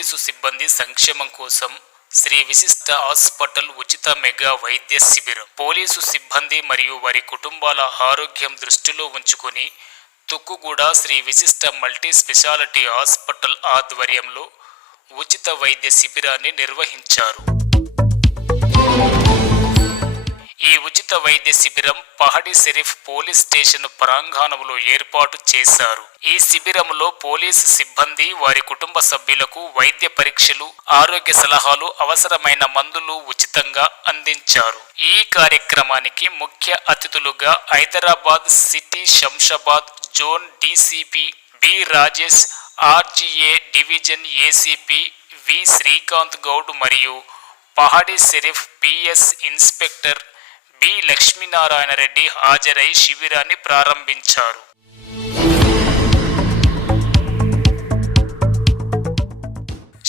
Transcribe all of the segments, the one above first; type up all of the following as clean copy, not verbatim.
Police సిబ్బంది సంక్షేమం కోసం శ్రీ విశిష్ట హాస్పిటల్ ఉచిత మెగా వైద్య శిబిరం. పోలీసు సిబ్బంది మరియు వారి కుటుంబాల ఆరోగ్యం దృష్టిలో ఉంచుకొని తుక్కుగూడ శ్రీ విశిష్ట మల్టీ స్పెషాలిటీ హాస్పిటల్ ఆధ్వర్యంలో ఉచిత వైద్య శిబిరాన్ని నిర్వహించారు. ఈ ఉచిత వైద్య శిబిరం పహడి షరీఫ్ పోలీస్ స్టేషన్ ప్రాంగణంలో ఏర్పాటు చేశారు. ఈ శిబిరంలో పోలీసు సిబ్బంది వారి కుటుంబ సభ్యులకు వైద్య పరీక్షలు, ఆరోగ్య సలహాలు, అవసరమైన మందులు ఉచితంగా అందించారు. ఈ కార్యక్రమానికి ముఖ్య అతిథులుగా Hyderabad city Shamshabad zone DCP B Rajesh, RGA division ACP V Srikanth Goud మరియు Pahadi Shareef PS inspector B Lakshminarayana Reddy హాజరై శిబిరాన్ని ప్రారంభించారు.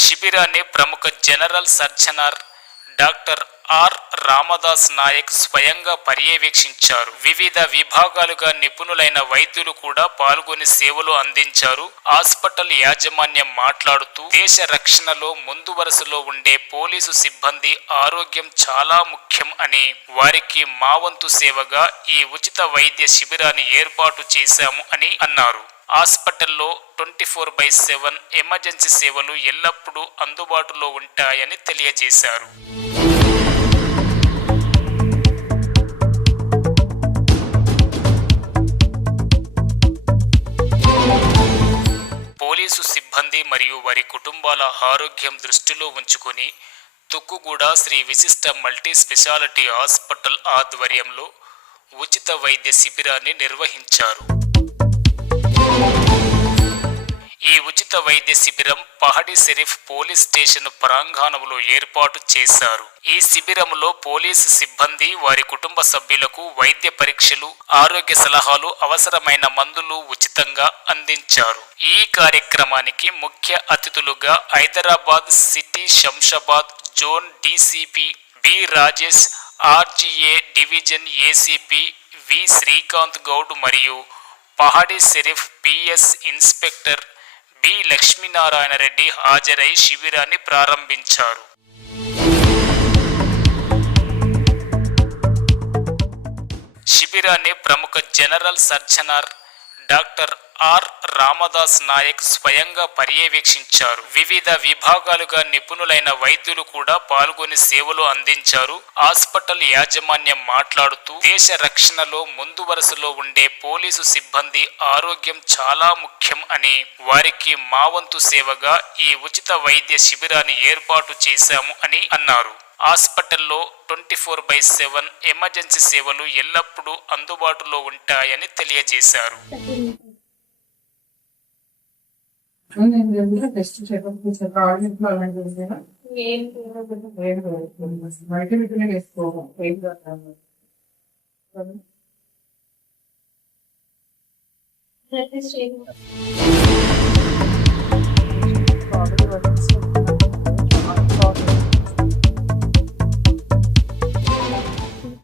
శిబిరాన్ని ప్రముఖ general surgeon doctor R Ramdas Naik స్వయంగా పర్యవేక్షించారు. వివిధ విభాగాలుగా నిపుణులైన వైద్యులు కూడా పాల్గొని సేవలు అందించారు. హాస్పిటల్ యాజమాన్యం మాట్లాడుతూ దేశ రక్షణలో ముందు వరుసలో ఉండే పోలీసు సిబ్బంది ఆరోగ్యం చాలా ముఖ్యం అని, వారికి మా వంతు సేవగా ఈ ఉచిత వైద్య శిబిరాన్ని ఏర్పాటు చేశాము అని అన్నారు. హాస్పిటల్లో 24/7 ఎమర్జెన్సీ సేవలు ఎల్లప్పుడూ అందుబాటులో ఉంటాయని తెలియజేశారు. పోలీసు సిబ్బంది మరియు వారి కుటుంబాల ఆరోగ్యం దృష్టిలో ఉంచుకొని తుక్కుగూడ శ్రీ విశిష్ట మల్టీ స్పెషాలిటీ హాస్పిటల్ ఆధ్వర్యంలో ఉచిత వైద్య శిబిరాన్ని నిర్వహించారు. ఈ ఉచిత వైద్య శిబిరం పహడి షరీఫ్ పోలీస్ స్టేషన్ ప్రాంగణంలో ఏర్పాటు చేశారు. ఈ శిబిరంలో పోలీసు సిబ్బంది వారి కుటుంబ సభ్యులకు వైద్య పరీక్షలు, ఆరోగ్య సలహాలు, అవసరమైన మందులు ఉచితంగా అందించారు. ఈ కార్యక్రమానికి ముఖ్య అతిథులుగా Hyderabad city Shamshabad zone DCP B Rajesh, RGA division ACP V Srikanth Goud మరియు Pahadi Shareef PS inspector B Lakshminarayana Reddy హాజరై శిబిరాన్ని ప్రారంభించారు. శిబిరాన్ని ప్రముఖ general surgeon doctor R Ramdas Naik స్వయంగా పర్యవేక్షించారు. వివిధ విభాగాలుగా నిపుణులైన వైద్యులు కూడా పాల్గొని సేవలు అందించారు. హాస్పిటల్ యాజమాన్యం మాట్లాడుతూ దేశ రక్షణలో ముందు వరుసలో ఉండే పోలీసు సిబ్బంది ఆరోగ్యం చాలా ముఖ్యం అని, వారికి మా వంతు సేవగా ఈ ఉచిత వైద్య శిబిరాన్ని ఏర్పాటు చేశాము అని అన్నారు. హాస్పిటల్లో 24/7 ఎమర్జెన్సీ సేవలు ఎల్లప్పుడూ అందుబాటులో ఉంటాయని తెలియజేశారు.